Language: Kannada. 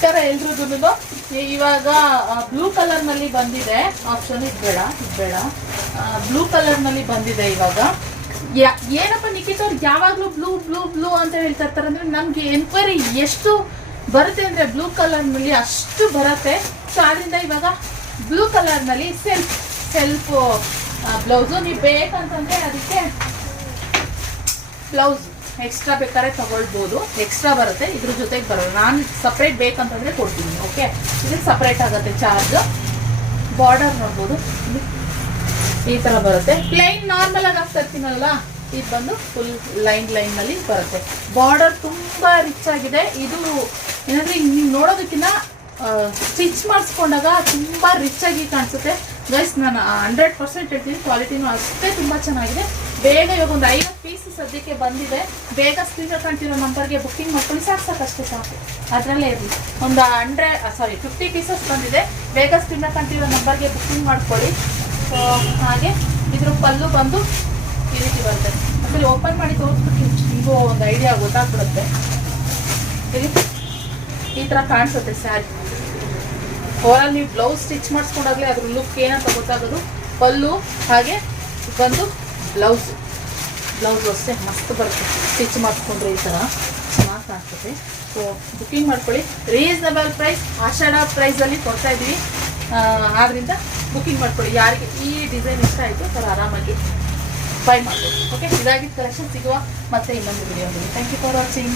ನಮಸ್ಕಾರ ಎಲ್ರಿಗೂ. ಇವಾಗ ಬ್ಲೂ ಕಲರ್ ನಲ್ಲಿ ಬಂದಿದೆ ಆಪ್ಷನ್. ಇದ್ಬೇಡ ಬ್ಲೂ ಕಲರ್ ನಲ್ಲಿ ಬಂದಿದೆ ಇವಾಗ. ಏನಪ್ಪ ನಿಖಿತ್ ಅವ್ರು ಯಾವಾಗ್ಲೂ ಬ್ಲೂ ಬ್ಲೂ ಬ್ಲೂ ಅಂತ ಹೇಳ್ತಾ ಇರ್ತಾರೆ ಅಂದ್ರೆ ನಮ್ಗೆ ಎನ್ಕ್ವೈರಿ ಎಷ್ಟು ಬರುತ್ತೆ ಅಂದ್ರೆ ಬ್ಲೂ ಕಲರ್ ನಲ್ಲಿ ಅಷ್ಟು ಬರುತ್ತೆ. ಸೊ ಆದ್ರಿಂದ ಇವಾಗ ಬ್ಲೂ ಕಲರ್ ನಲ್ಲಿ ಸೆಲ್ಫ್ ಬ್ಲೌಸು ನೀವು ಬೇಕಂತಂದ್ರೆ ಅದಕ್ಕೆ ಬ್ಲೌಸ್ ಎಕ್ಸ್ಟ್ರಾ ಬೇಕಾದ್ರೆ ತಗೊಳ್ಬೋದು. ಎಕ್ಸ್ಟ್ರಾ ಬರುತ್ತೆ, ಇದ್ರ ಜೊತೆಗೆ ಬರೋದು. ನಾನು ಸಪ್ರೇಟ್ ಬೇಕಂತಂದ್ರೆ ಕೊಡ್ತೀನಿ. ಓಕೆ, ಇದಕ್ಕೆ ಸಪ್ರೇಟ್ ಆಗುತ್ತೆ ಚಾರ್ಜ್. ಬಾರ್ಡರ್ ನೋಡ್ಬೋದು, ಈ ತರ ಬರುತ್ತೆ. ಪ್ಲೈನ್ ನಾರ್ಮಲ್ ಆಗಿ ಆಗ್ತಾ ಇರ್ತೀನಲ್ಲ, ಇದು ಬಂದು ಫುಲ್ ಲೈನ್ ನಲ್ಲಿ ಬರುತ್ತೆ. ಬಾರ್ಡರ್ ತುಂಬಾ ರಿಚ್ ಆಗಿದೆ. ಇದು ಏನಂದ್ರೆ ನೀವು ನೋಡೋದಕ್ಕಿಂತ ಸ್ಟಿಚ್ ಮಾಡಿಸ್ಕೊಂಡಾಗ ತುಂಬಾ ರಿಚ್ ಆಗಿ ಕಾಣಿಸುತ್ತೆ ಗೈಸ್. ನಾನು 100% ಹೇಳ್ತೀನಿ, ಕ್ವಾಲಿಟಿನೂ ಅಷ್ಟೇ ತುಂಬಾ ಚೆನ್ನಾಗಿದೆ. ಬೇಗ ಇವಾಗ ಒಂದು 50 ಪೀಸ್ ಸದ್ಯಕ್ಕೆ ಬಂದಿದೆ. ಬೇಗ ಸ್ಕ್ರೀನ್ ಕಾಣ್ತಿರೋ ನಂಬರ್ಗೆ ಬುಕ್ಕಿಂಗ್ ಮಾಡ್ಕೊಳ್ಳಿ. ಸಾಕು ಅದರಲ್ಲೇ ಇರಲಿ. ಒಂದು 50 ಪೀಸಸ್ ಬಂದಿದೆ. ಬೇಗ ಸ್ಕ್ರೀನ್ ಕಾಣ್ತಿರೋ ನಂಬರ್ಗೆ ಬುಕ್ಕಿಂಗ್ ಮಾಡ್ಕೊಳ್ಳಿ. ಸೊ ಹಾಗೆ ಇದ್ರ ಪಲ್ಲು ಬಂದು ಈ ರೀತಿ ಬರುತ್ತೆ. ಆಮೇಲೆ ಓಪನ್ ಮಾಡಿ ತೋರಿಸ್ಬಿಟ್ಟು ನಿಮಗೂ ಒಂದು ಐಡಿಯಾ ಗೊತ್ತಾಗ್ಬಿಡುತ್ತೆ. ಈ ಥರ ಕಾಣಿಸುತ್ತೆ ಸ್ಯಾರಿ. ಓವರಾಲ್ ನೀವು ಬ್ಲೌಸ್ ಸ್ಟಿಚ್ ಮಾಡಿಸ್ಕೊಂಡಾಗಲೇ ಅದ್ರ ಲುಕ್ ಏನಂತ ಗೊತ್ತಾಗೋದು. ಪಲ್ಲು ಹಾಗೆ ಬಂದು ಬ್ಲೌಸ್ ಅಷ್ಟೇ ಮಸ್ತ್ ಬರುತ್ತೆ. ಸ್ಟಿಚ್ ಮಾಡಿಸ್ಕೊಂಡ್ರೆ ಈ ಥರ ಚೆನ್ನಾಗಿ ಕಾಣಿಸುತ್ತೆ. ಸೊ ಬುಕ್ಕಿಂಗ್ ಮಾಡ್ಕೊಳ್ಳಿ. ರೀಸನಬಲ್ ಪ್ರೈಸ್, ಆಷಾಢ ಪ್ರೈಸಲ್ಲಿ ಕೊಡ್ತಾ ಇದ್ದೀವಿ. ಆದ್ದರಿಂದ ಬುಕ್ಕಿಂಗ್ ಮಾಡ್ಕೊಳ್ಳಿ. ಯಾರಿಗೆ ಈ ಡಿಸೈನ್ ಇಷ್ಟ ಆಯಿತು ಅವ್ರು ಆರಾಮಾಗಿ ಬೈ ಮಾಡ್ಬೋದು. ಓಕೆ, ಇದಾಗಿದ್ದ ಕಲೆಕ್ಷನ್. ಸಿಗುವ ಮತ್ತೆ ಇನ್ನೊಂದು ವಿಡಿಯೋದಲ್ಲಿ. Thank you for watching.